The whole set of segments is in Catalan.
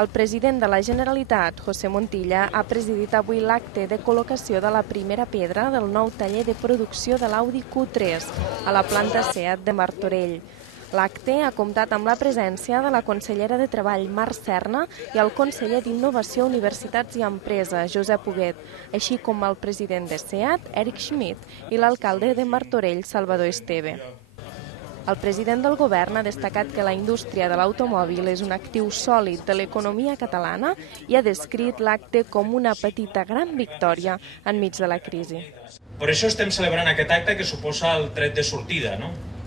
El president de la Generalitat, José Montilla, ha presidit avui l'acte de col·locació de la primera pedra del nou taller de producció de l'Audi Q3 a la planta SEAT de Martorell. L'acte ha comptat amb la presència de la consellera de Treball, Mar Serna, i el conseller d'Innovació, Universitats i Empresa, Josep Huguet, així com el president de SEAT, Eric Schmidt, i l'alcalde de Martorell, Salvador Esteve. El president del govern ha destacat que la indústria de l'automòbil és un actiu sòlid de l'economia catalana i ha descrit l'acte com una petita gran victòria enmig de la crisi. Per això estem celebrant aquest acte que suposa el tret de sortida,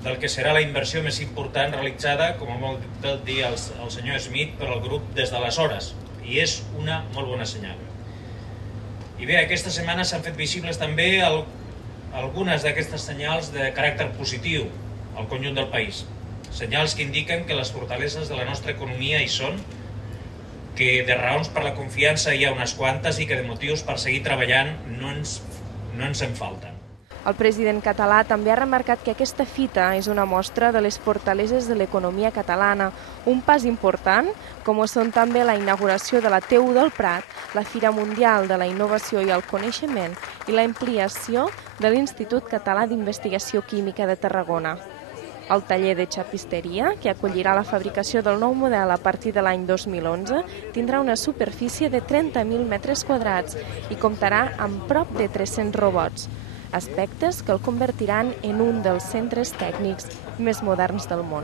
del que serà la inversió més important realitzada, com ha molt dir el senyor Smith, per al grup des d'aleshores, i és una molt bona senyal. I bé, aquesta setmana s'han fet visibles també algunes d'aquestes senyals de caràcter positiu al conjunt del país. Senyals que indiquen que les fortaleses de la nostra economia hi són, que de raons per la confiança hi ha unes quantes i que de motius per seguir treballant no ens en falten. El president català també ha remarcat que aquesta fita és una mostra de les fortaleses de l'economia catalana, un pas important, com ho són també la inauguració de la TU del Prat, la Fira Mundial de la Innovació i el Coneixement i l'ampliació de l'Institut Català d'Investigació Química de Tarragona. El taller de xapisteria, que acollirà la fabricació del nou model a partir de l'any 2011, tindrà una superfície de 30.000 metres quadrats i comptarà amb prop de 300 robots, aspectes que el convertiran en un dels centres tècnics més moderns del món.